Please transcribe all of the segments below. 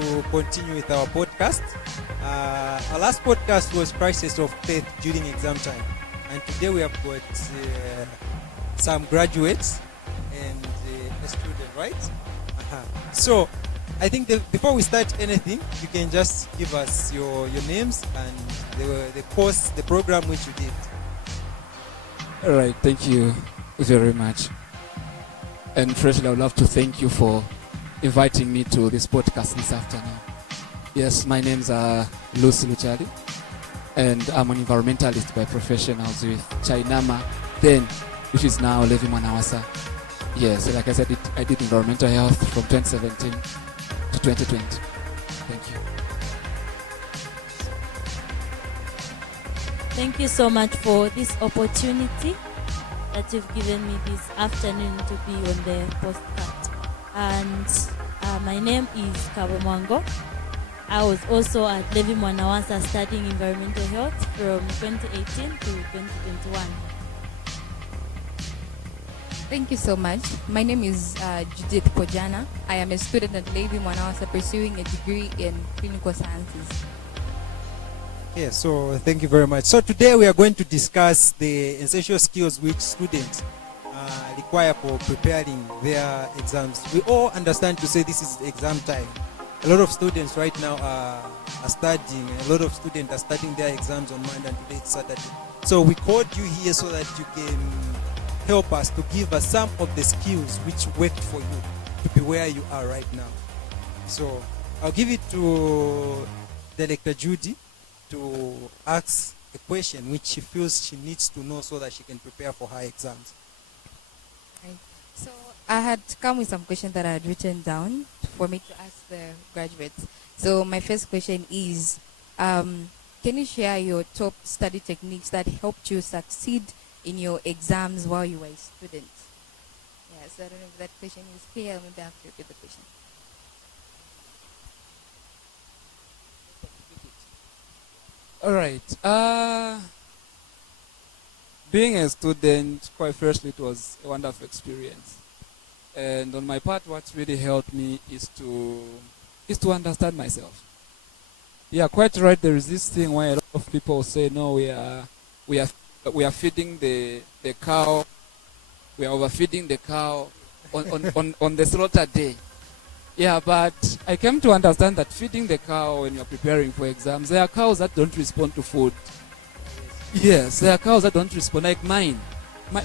to continue with our podcast. Our last podcast was Crisis of Faith during exam time. And today we have got some graduates and a student, right? So, I think before we start anything, you can just give us your names and the course, the program which you did. All right, thank you very much. And firstly, I would love to thank you for inviting me to this podcast this afternoon. Yes, my name's Lucy Luchali, and I'm an environmentalist by profession. I was with Chainama then, which is now Levi Mwanawasa. Yes, like I said, I did environmental health from 2017 to 2020. Thank you. Thank you so much for this opportunity that you've given me this afternoon to be on the postcard. And my name is Kabo Mwango. I was also at Levi Mwanawasa studying environmental health from 2018 to 2021. Thank you so much. My name is Judith Pojana. I am a student at Levi Mwanawasa pursuing a degree in clinical sciences. Yeah, so thank you very much. So today we are going to discuss the essential skills which students require for preparing their exams. We all understand to say this is exam time. A lot of students right now are studying. A lot of students are starting their exams on Monday and today it's Saturday. So we called you here so that you can help us to give us some of the skills which worked for you to be where you are right now. So I'll give it to Director Judy to ask a question which she feels she needs to know so that she can prepare for her exams. Right. So I had come with some questions that I had written down for me to ask the graduates. So my first question is, can you share your top study techniques that helped you succeed in your exams while you were a student? Yeah, so I don't know if that question is clear. Maybe I have to repeat the question. All right. Being a student, quite firstly, it was a wonderful experience. And on my part, what really helped me is to understand myself. Yeah, quite right. There is this thing where a lot of people say, no, we are feeding the cow, we are overfeeding the cow on the slaughter day. Yeah, but I came to understand that feeding the cow when you're preparing for exams, there are cows that don't respond to food. Yes, there are cows that don't respond, like mine.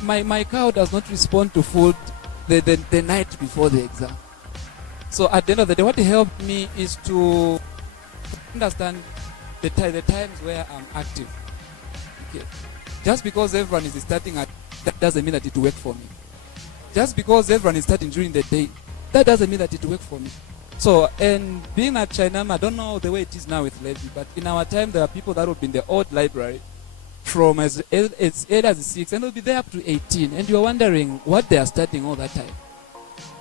My cow does not respond to food the night before the exam. So at the end of the day, what helped me is to understand the times where I'm active. Okay. Just because everyone is starting at, that doesn't mean that it will work for me. Just because everyone is starting during the day, that doesn't mean that it will work for me. So, and being at Chainama, I don't know the way it is now with Levi, but in our time, there are people that would be in the old library from as early as 6, and they'll be there up to 18, and you're wondering what they are studying all that time.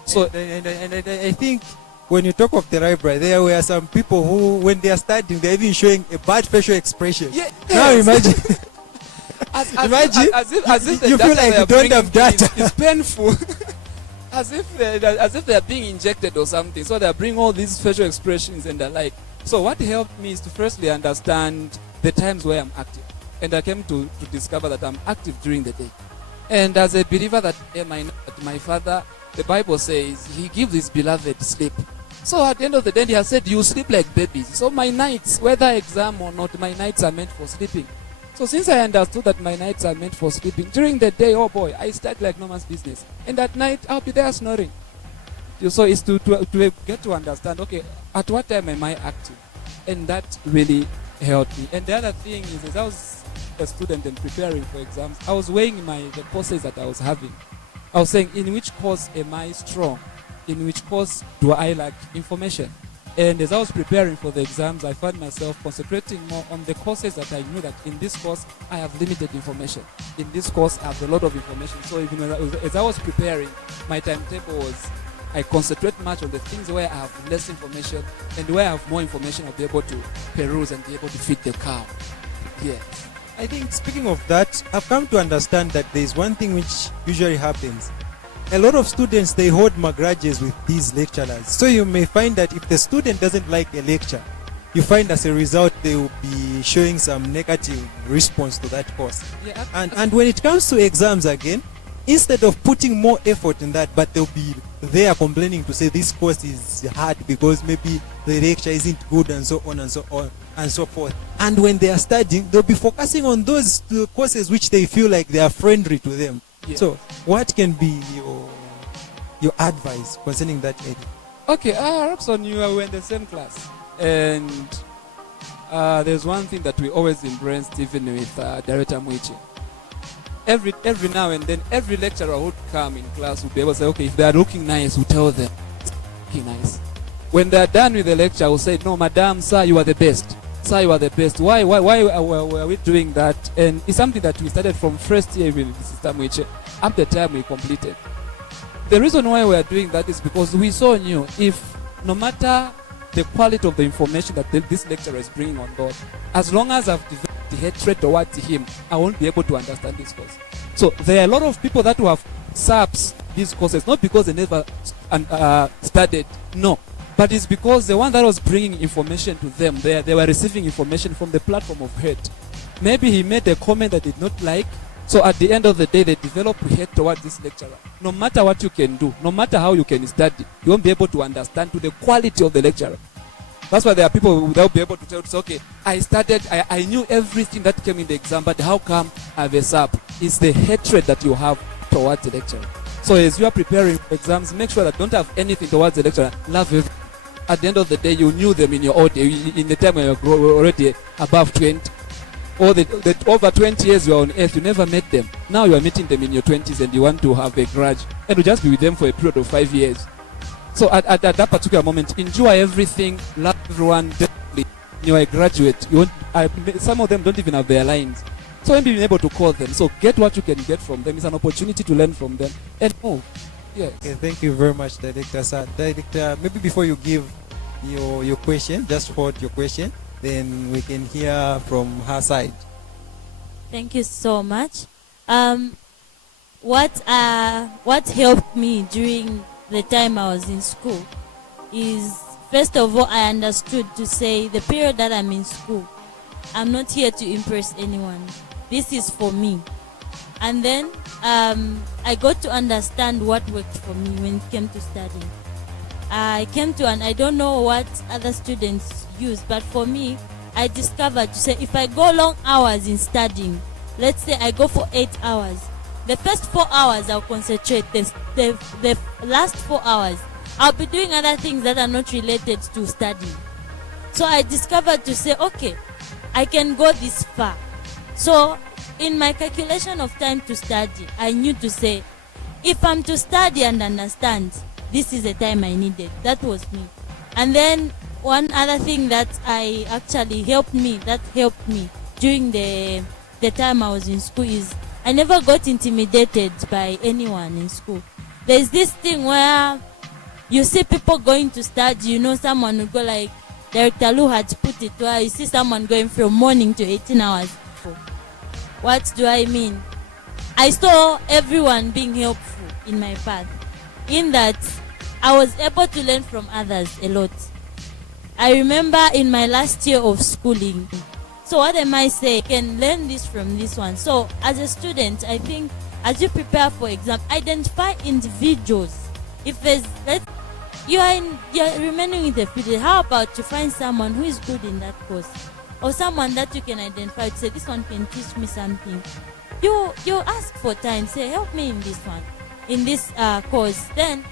So, and I think when you talk of the library, there were some people who, when they are studying, they're even showing a bad facial expression. Yeah, now imagine. Imagine as if you feel like you don't have data. It's painful. as if they are being injected or something. So they bring all these facial expressions and the like. So what helped me is to firstly understand the times where I'm active. And I came to discover that I'm active during the day. And as a believer that my father, the Bible says, he gives his beloved sleep. So at the end of the day, he has said, you sleep like babies. So my nights, whether exam or not, my nights are meant for sleeping. So since I understood that my nights are meant for sleeping, during the day, oh boy, I start like no man's business. And at night, I'll be there snoring. So it's to get to understand, okay, at what time am I active? And that really helped me. And the other thing is, as I was a student and preparing for exams, I was weighing the courses that I was having. I was saying, in which course am I strong? In which course do I lack information? And as I was preparing for the exams, I found myself concentrating more on the courses that I knew that in this course, I have limited information. In this course, I have a lot of information. So even as I was preparing, my timetable was, I concentrate much on the things where I have less information, and where I have more information, I'll be able to peruse and be able to feed the cow. Yeah. I think speaking of that, I've come to understand that there is one thing which usually happens. a lot of students, they hold grudges with these lecturers. So you may find that if the student doesn't like a lecture, you find as a result they will be showing some negative response to that course. Yeah, And when it comes to exams again, instead of putting more effort in that, but they'll be there complaining to say this course is hard because maybe the lecture isn't good and so on and so on and so forth. And when they are studying, they'll be focusing on those courses which they feel like they are friendly to them. Yeah. So what can be your advice concerning that area? Okay, Robson, you were in the same class. And there's one thing that we always embraced even with Director Mwichi. Every now and then, every lecturer would come in class would be able to say, okay, if they are looking nice, we tell them, looking nice. When they are done with the lecture, we'll say, no, madam, sir, you are the best. Sir, you are the best. Why were we doing that? And it's something that we started from first year with the system, which up the time we completed. The reason why we are doing that is because we saw knew if no matter the quality of the information that this lecturer is bringing on board, as long as I've developed the hatred towards him, I won't be able to understand this course. So there are a lot of people that will have SAPs these courses, not because they never studied, no, but it's because the one that was bringing information to them, they were receiving information from the platform of hate. Maybe he made a comment that they did not like, so at the end of the day, they develop hate towards this lecturer. No matter what you can do, no matter how you can study, you won't be able to understand to the quality of the lecturer. That's why there are people who will be able to tell you, okay, I knew everything that came in the exam, but how come I have a SAP? It's the hatred that you have towards the lecturer. So as you are preparing for exams, make sure that don't have anything towards the lecturer. Love everything. At the end of the day, you knew them in your old age, in the time when you were already above 20. Or the over 20 years you are on earth, you never met them. Now you are meeting them in your 20s and you want to have a grudge. And you just be with them for a period of 5 years. So at that particular moment, enjoy everything, love everyone, definitely. You are a graduate. Some of them don't even have their lines. So when being able to call them, so get what you can get from them. It's an opportunity to learn from them and move. Yes. Okay, thank you very much, Director Sir. Director, maybe before you give your question, just hold your question, then we can hear from her side. Thank you so much. What helped me during the time I was in school is, first of all, I understood to say the period that I'm in school, I'm not here to impress anyone. This is for me. And then I got to understand what worked for me when it came to studying. I came to, and I don't know what other students use, but for me, I discovered to say if I go long hours in studying, let's say I go for 8 hours, the first 4 hours I'll concentrate. The last 4 hours I'll be doing other things that are not related to studying. So I discovered to say, okay, I can go this far. So in my calculation of time to study, I knew to say, if I'm to study and understand, this is the time I needed. That was me. And then one other thing that helped me during the time I was in school is I never got intimidated by anyone in school. There's this thing where you see people going to study, someone will go like Director Lu had put it, where you see someone going from morning to 18 hours. What do I mean? I saw everyone being helpful in my path, in that I was able to learn from others a lot. I remember in my last year of schooling, so what am I saying? I can learn this from this one. So as a student, I think as you prepare for exam, identify individuals. If there's, you're remaining with the field, how about to find someone who is good in that course, or someone that you can identify to say this one can teach me something. You ask for time, say help me in this one, in this course. Then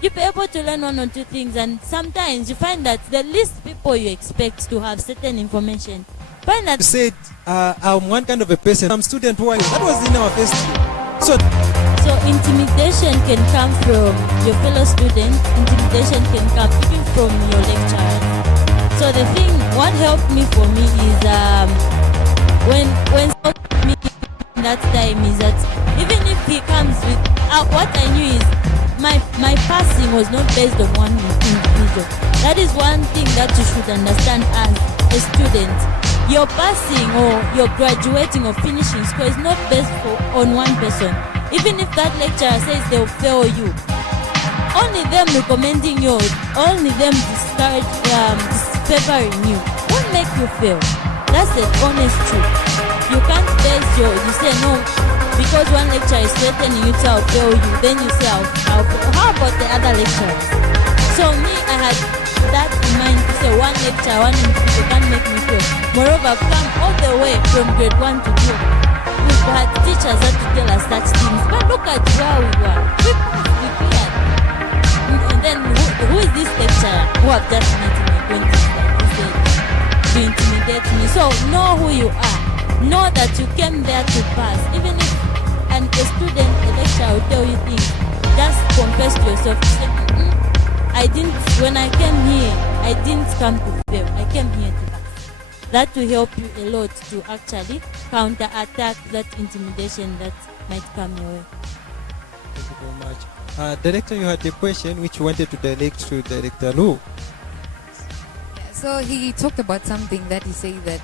you'll be able to learn one or two things, and sometimes you find that the least people you expect to have certain information. Find that You said I'm one kind of a person. I'm student who that was in our first year. So intimidation can come from your fellow students. Intimidation can come even from your lecturers. So the thing, what helped me for me is when me that time is that even if he comes with what I knew is my passing was not based on one individual. That is one thing that you should understand as a student. your passing or your graduating or finishing school is not based on one person. Even if that lecturer says they'll fail you, only them recommending you, only them disfavoring you won't make you fail. That's the honest truth. You can't base you say no, because one lecturer is threatening you to I'll fail you, then you say I'll fail. How about the other lecturers? So me, I had that in mind to say one lecturer, one individual can't make me fail. Moreover, I've come all the way from grade 1 to 2. We've had teachers that to tell us such things, but look at where we were. We passed, we cleared. And then who is this lecturer who have just met me going to intimidate me? So know who you are. Know that you came there to pass. Even if a student, a lecturer will tell you things, just confess to yourself. Say, when I came here, I didn't come to fail. I came here to pass. That will help you a lot to actually counterattack that intimidation that might come your way. Thank you very much. Director, you had a question which you wanted to direct to Director Lou. So he talked about something that he said that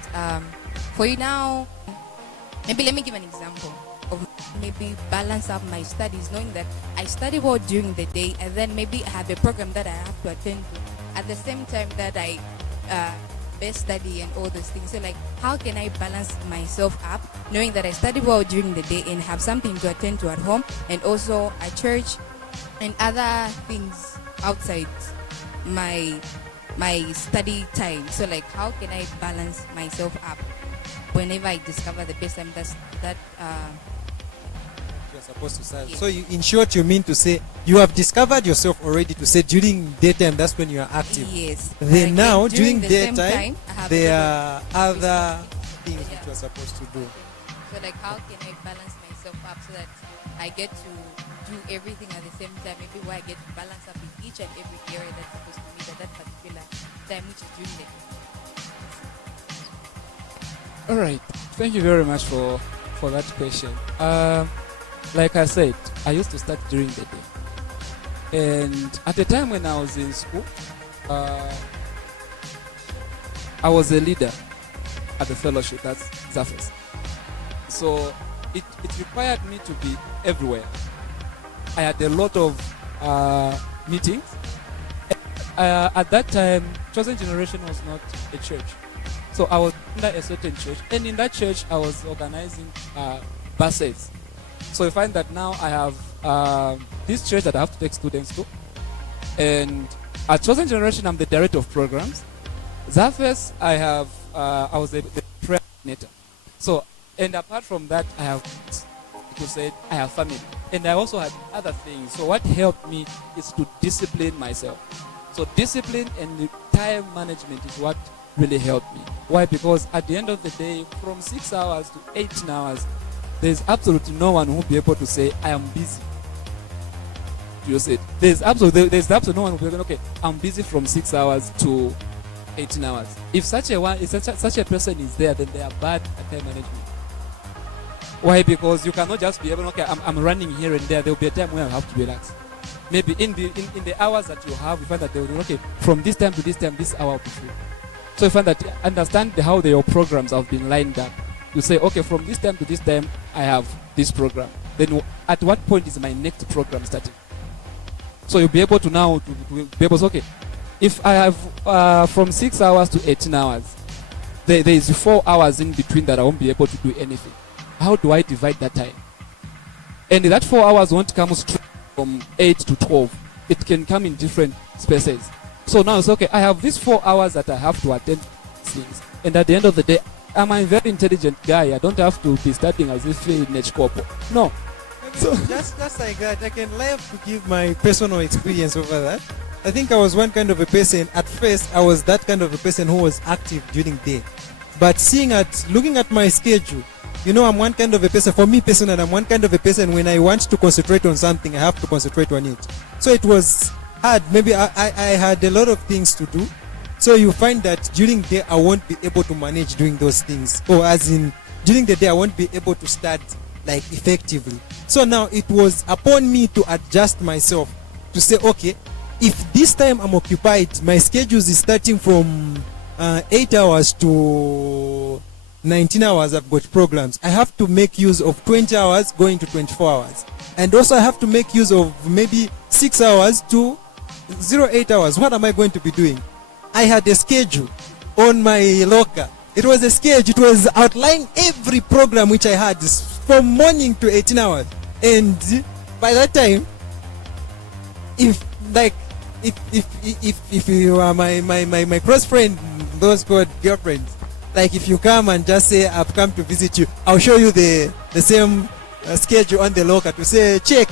for you now, maybe let me give an example of maybe balance up my studies, knowing that I study well during the day, and then maybe I have a program that I have to attend to at the same time that I best study and all those things. So like, how can I balance myself up, knowing that I study well during the day and have something to attend to at home, and also at church and other things outside my study time? So like, how can I balance myself up whenever I discover the best time that you're supposed to serve? Yes. So in short, you mean to say you have discovered yourself already to say during daytime that's when you are active. Yes. Then now during the same daytime time, there are other things Yeah. which you are supposed to do. So like, how can I balance myself up so that I get to do everything at the same time? Maybe where I get to balance up in each and every area that's supposed to meet at that particular time, which is during the day. All right. Thank you very much for that question. Like I said, I used to start during the day. And at the time when I was in school, I was a leader at the fellowship, that's Zafes. So it required me to be everywhere. I had a lot of meetings. At that time, Chosen Generation was not a church. So I was under a certain church, and in that church I was organizing buses. So you find that now I have this church that I have to take students to, and at Chosen Generation I'm the director of programs. Zafes, I was the prayer coordinator. So, and apart from that, I have, like you said, I have family, and I also had other things. So what helped me is to discipline myself. So discipline and time management is what really helped me. Why? Because at the end of the day, from 6 hours to 18 hours, there's absolutely no one who will be able to say, I am busy. You said there's absolutely no one who will be okay, I'm busy from 6 hours to 18 hours. If such a person is there, then they are bad at time management. Why? Because you cannot just be able, okay, I'm running here and there. There will be a time where I have to relax. Maybe in the hours that you have, you find that they will be, okay, from this time to this time, this hour will be free. So you find that, understand how your programs have been lined up. You say, okay, from this time to this time, I have this program. Then at what point is my next program starting? So you'll be able to now, to be able to, okay, if I have from 6 hours to 18 hours, there is 4 hours in between that I won't be able to do anything. How do I divide that time? And that 4 hours won't come straight from 8 to 12. It can come in different spaces. So now it's okay, I have these 4 hours that I have to attend things. And at the end of the day, I'm a very intelligent guy. I don't have to be studying as if in Nechkopo. No. So just like that, I can love to give my personal experience over that. I think I was one kind of a person. At first, I was that kind of a person who was active during day. But looking at my schedule, I'm one kind of a person. For me personally, I'm one kind of a person. When I want to concentrate on something, I have to concentrate on it. So it was hard. Maybe I had a lot of things to do. So you find that during the day, I won't be able to manage doing those things. Or as in, during the day, I won't be able to study like effectively. So now it was upon me to adjust myself to say, okay, if this time I'm occupied, my schedule is starting from 8 hours to 19 hours I've got programs, I have to make use of 20 hours going to 24 hours. And also I have to make use of maybe 6 hours to 8 hours. What am I going to be doing? I had a schedule on my locker. It was a schedule. It was outlining every program which I had from morning to 18 hours. And by that time, if you are my close friend, those called girlfriends, like if you come and just say I've come to visit you, I'll show you the same schedule on the locker to say check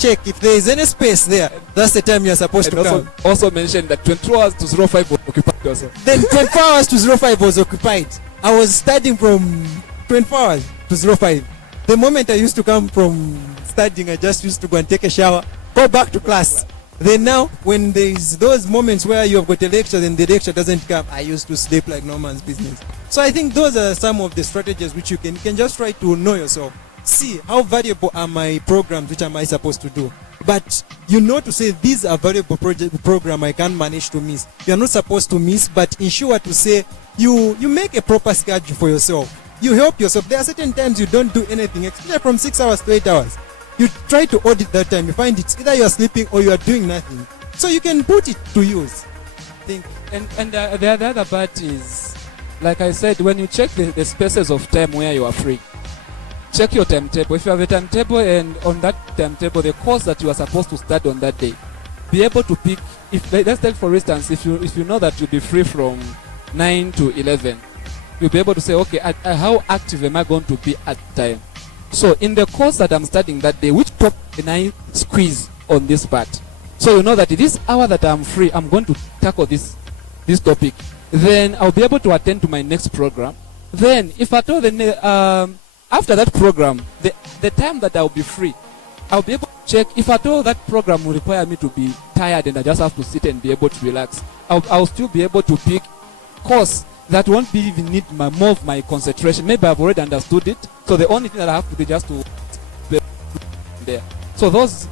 if there is any space there. That's the time you're supposed and to come. Also mentioned that 22 hours to 05 was occupied also. Then 24 hours to 05 was occupied. I was studying from 24 hours to 05. The moment I used to come from studying, I just used to go and take a shower, go back to class. Then now, when there's those moments where you have got a lecture and the lecture doesn't come, I used to sleep like no man's business. So I think those are some of the strategies which you can just try to know yourself. See how valuable are my programs, which am I supposed to do. But you know to say these are valuable program I can't manage to miss. You're not supposed to miss, but ensure to say you make a proper schedule for yourself. You help yourself. There are certain times you don't do anything, especially from 6 hours to 8 hours. You try to audit that time. You find it's either you are sleeping or you are doing nothing. So you can put it to use. Think. And the other part is, like I said, when you check the spaces of time where you are free, check your timetable. If you have a timetable and on that timetable, the course that you are supposed to start on that day, be able to pick. If let's take for instance, if you know that you'll be free from 9 to 11, you'll be able to say, okay, how active am I going to be at the time? So in the course that I'm studying that day, which topic can I squeeze on this part? So you know that this hour that I'm free, I'm going to tackle this topic. Then I'll be able to attend to my next program. Then if at all after that program, the time that I'll be free, I'll be able to check if at all that program will require me to be tired and I just have to sit and be able to relax. I'll still be able to pick course that won't be even need more of my concentration. Maybe I've already understood it, so the only thing that I have to do is just to be there. So those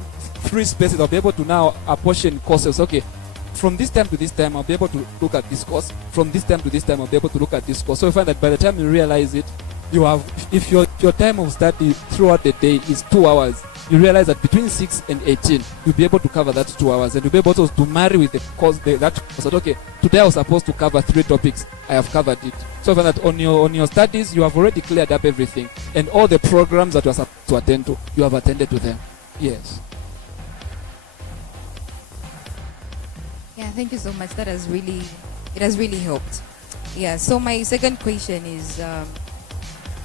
free spaces, I'll be able to now apportion courses. Okay, from this time to this time, I'll be able to look at this course. From this time to this time, I'll be able to look at this course. So you find that by the time you realize it, you have, if your time of study throughout the day is 2 hours, you realize that between 6 and 18, you'll be able to cover that 2 hours, and you'll be able to marry with the course that course. Okay, today I was supposed to cover 3 topics. I have covered it. So that on your studies, you have already cleared up everything, and all the programs that you are supposed to attend to, you have attended to them. Yes. Yeah, thank you so much. It has really helped. Yeah. So my second question is,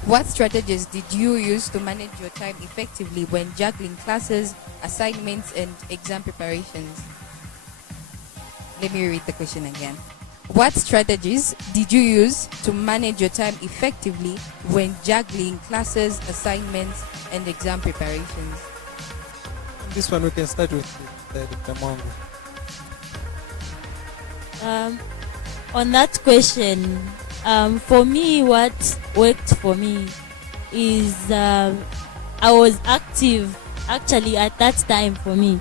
what strategies did you use to manage your time effectively when juggling classes, assignments, and exam preparations? Let me read the question again. What strategies did you use to manage your time effectively when juggling classes, assignments, and exam preparations? This one we can start with Dr. Mwango. On that question, for me, what worked for me is I was active. Actually, at that time, for me,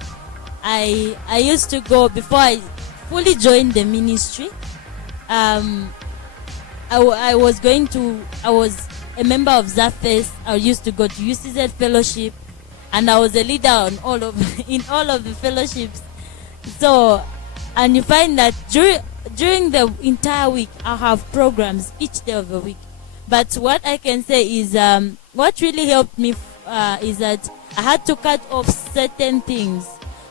I used to go before I fully joined the ministry. I was a member of ZAFES. I used to go to UCZ fellowship, and I was a leader on in all of the fellowships. So, and you find that during the entire week, I have programs each day of the week. But what I can say is, what really helped me is that I had to cut off certain things.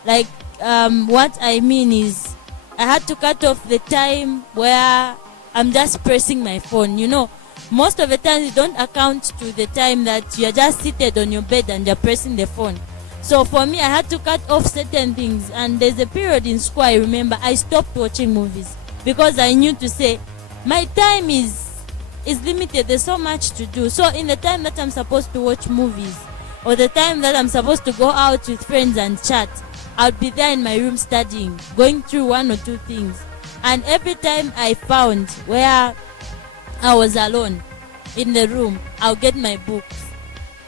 Like, what I mean is, I had to cut off the time where I'm just pressing my phone. You know, most of the time you don't account to the time that you're just seated on your bed and you're pressing the phone. So for me, I had to cut off certain things. And there's a period in school, I remember, I stopped watching movies because I knew to say, my time is limited. There's so much to do. So in the time that I'm supposed to watch movies, or the time that I'm supposed to go out with friends and chat, I'll be there in my room studying, going through 1 or 2 things. And every time I found where I was alone in the room, I'll get my books.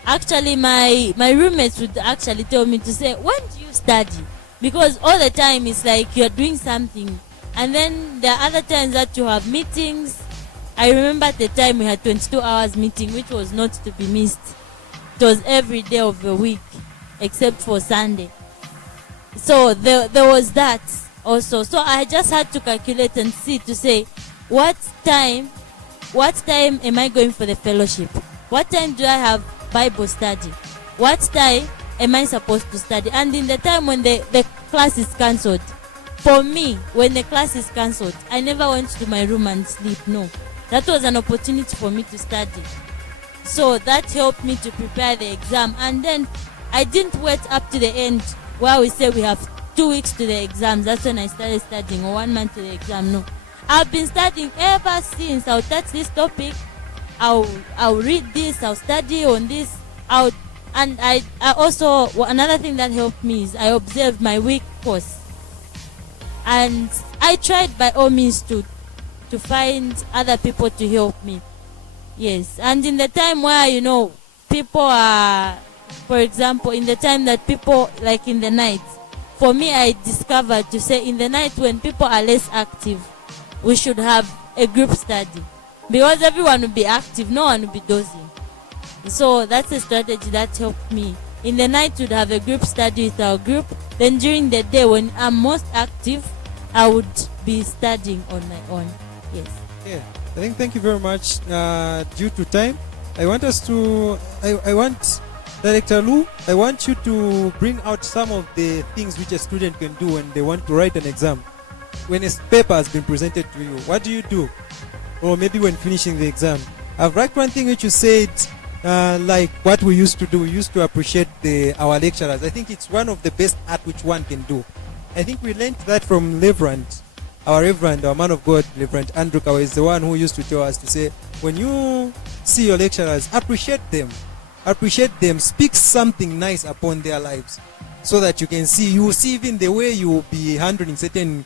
Actually, my roommates would actually tell me to say, when do you study? Because all the time it's like you're doing something. And then there are other times that you have meetings. I remember at the time we had 22 hours meeting, which was not to be missed. It was every day of the week except for Sunday. So there was that also. So I just had to calculate and see to say what time am I going for the fellowship? What time do I have Bible study? What time am I supposed to study? And in the time when the class is cancelled, for me, when the class is cancelled, I never went to my room and sleep. No. That was an opportunity for me to study. So that helped me to prepare the exam. And then I didn't wait up to the end where we say we have 2 weeks to the exams. That's when I started studying, or 1 month to the exam. No. I've been studying ever since. I'll touch this topic. I'll read this. I'll study on this. And I also, another thing that helped me is I observed my week course. And I tried by all means to find other people to help me. Yes. And in the time where, people are, for example, in the time that people, like in the night, for me, I discovered to say in the night when people are less active, we should have a group study. Because everyone will be active, no one will be dozing. So that's a strategy that helped me. In the night, we'd have a group study with our group. Then during the day, when I'm most active, I would be studying on my own. Yes. Yeah. Thank you very much. Due to time, I want Director Lou, I want you to bring out some of the things which a student can do when they want to write an exam. When a paper has been presented to you, what do you do? Or maybe when finishing the exam. I've liked one thing which you said, like what we used to do. We used to appreciate our lecturers. I think it's one of the best art which one can do. I think we learned that from our man of God, Reverend Andrew Kawa, is the one who used to tell us to say, when you see your lecturers, appreciate them, speak something nice upon their lives, so that you can see, you will see even the way you will be handling certain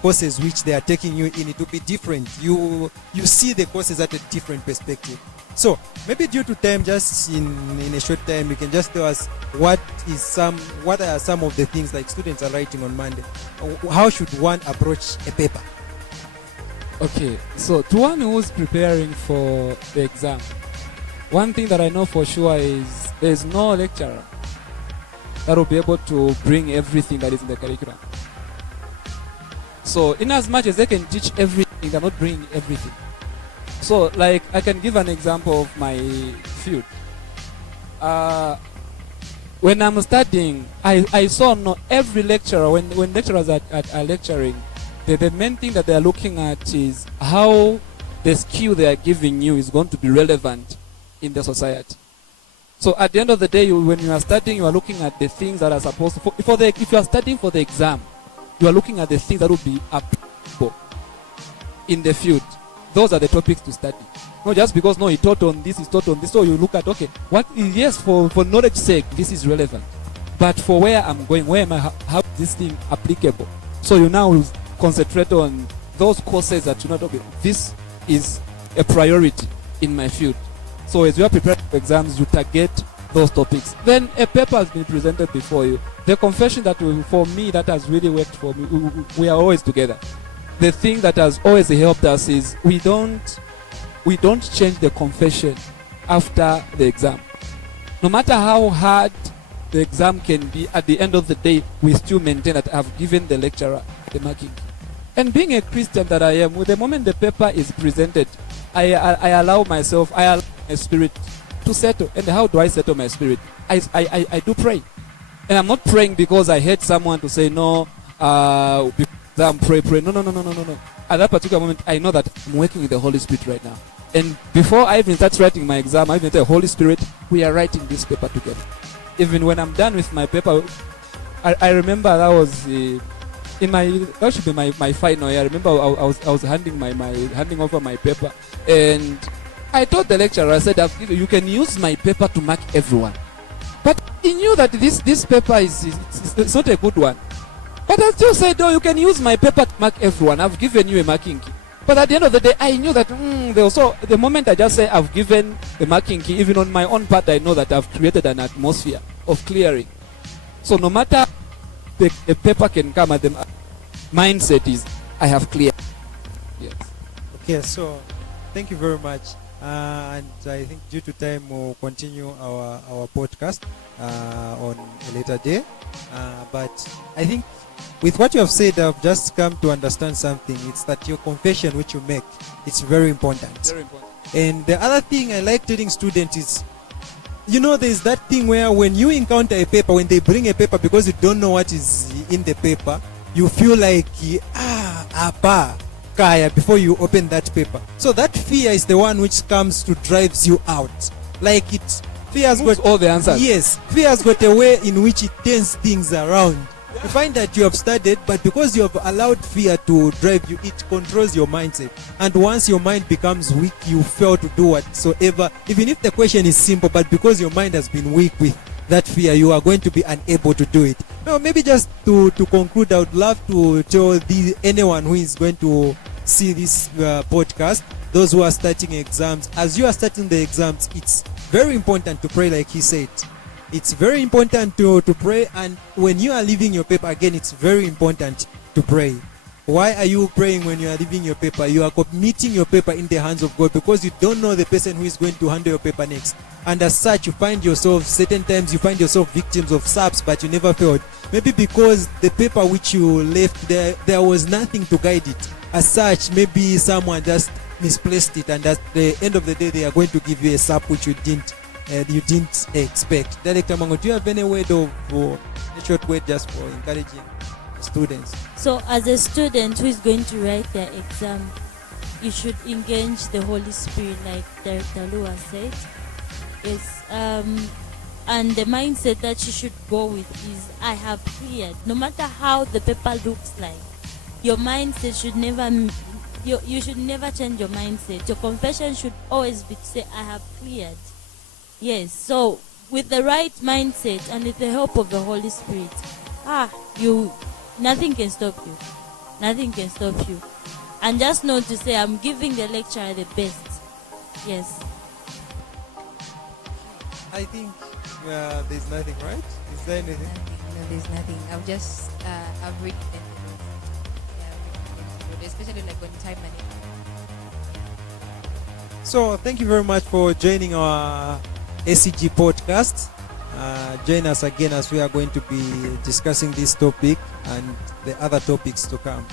courses which they are taking you in, it will be different. You see the courses at a different perspective. So maybe due to time, just in a short time, you can just tell us what are some of the things like students are writing on Monday. How should one approach a paper? Okay, so to one who's preparing for the exam, one thing that I know for sure is there's no lecturer that will be able to bring everything that is in the curriculum. So in as much as they can teach everything, they're not bringing everything. So like I can give an example of my field. When I'm studying, I saw every lecturer, when lecturers are lecturing, the main thing that they are looking at is how the skill they are giving you is going to be relevant in the society. So at the end of the day, when you are studying, you are looking at the things that are supposed to, if you are studying for the exam, you are looking at the things that will be applicable in the field. Those are the topics to study. Not just because he taught on this, so you look at, okay, for knowledge sake, this is relevant. But for where I'm going, how is this thing applicable? So you now concentrate on those courses that you know, okay, this is a priority in my field. So as you are preparing for exams, you target those topics. Then a paper has been presented before you. The confession for me, that has really worked for me, we are always together. The thing that has always helped us is we don't change the confession after the exam. No matter how hard the exam can be, at the end of the day, we still maintain that I've given the lecturer the marking. And being a Christian that I am, with the moment the paper is presented, I allow my spirit to settle. And how do I settle my spirit? I do pray. And I'm not praying because I heard someone to say no, pray. No. At that particular moment, I know that I'm working with the Holy Spirit right now. And before I even start writing my exam, I even tell the Holy Spirit, we are writing this paper together. Even when I'm done with my paper, I remember that was that should be my final year. I remember I was handing over my paper, and I told the lecturer, I said, you can use my paper to mark everyone. But he knew that this paper is not a good one. But I still said, you can use my paper to mark everyone. I've given you a marking key. But at the end of the day, I knew that the moment I just say I've given the marking key, even on my own part, I know that I've created an atmosphere of clearing. So no matter the paper can come at the mindset is, I have cleared. Yes. Okay, so thank you very much. And I think due to time, we'll continue our podcast on a later day. But I think with what you have said, I've just come to understand something. It's that your confession which you make, it's very important. Very important. And the other thing I like telling students is, there's that thing where when you encounter a paper, when they bring a paper, because you don't know what is in the paper, you feel like, kaya, before you open that paper. So that fear is the one which comes to drives you out. Like fear has got all the answers. Yes, fear has got a way in which it turns things around. You find that you have studied, but because you have allowed fear to drive you, it controls your mindset. And once your mind becomes weak, you fail to do whatsoever, even if the question is simple, but because your mind has been weak with that fear, you are going to be unable to do it. Now, maybe just to conclude, I would love to tell anyone who is going to see this podcast, those who are starting exams, as you are starting the exams, it's very important to pray, like he said. It's very important to pray, and when you are leaving your paper, again, it's very important to pray. Why are you praying when you are leaving your paper? You are committing your paper in the hands of God, because you don't know the person who is going to handle your paper next. And as such, you find yourself, certain times you find yourself victims of SAPs, but you never failed. Maybe because the paper which you left there was nothing to guide it. As such, maybe someone just misplaced it, and at the end of the day, they are going to give you a SAP which you didn't expect. Director Mango, do you have any word a short word just for encouraging students? So as a student who is going to write their exam, you should engage the Holy Spirit, like Director Lua said. Yes. And the mindset that you should go with is, I have cleared. No matter how the paper looks like, your mindset should never, you should never change your mindset. Your confession should always be to say, I have cleared. Yes, so with the right mindset and with the help of the Holy Spirit, nothing can stop you. Nothing can stop you. And just know to say, I'm giving the lecturer the best. Yes. I think there's nothing, right? Is there anything? No, there's nothing. I've read especially like on time management. So thank you very much for joining our ACG podcast. Join us again as we are going to be discussing this topic and the other topics to come.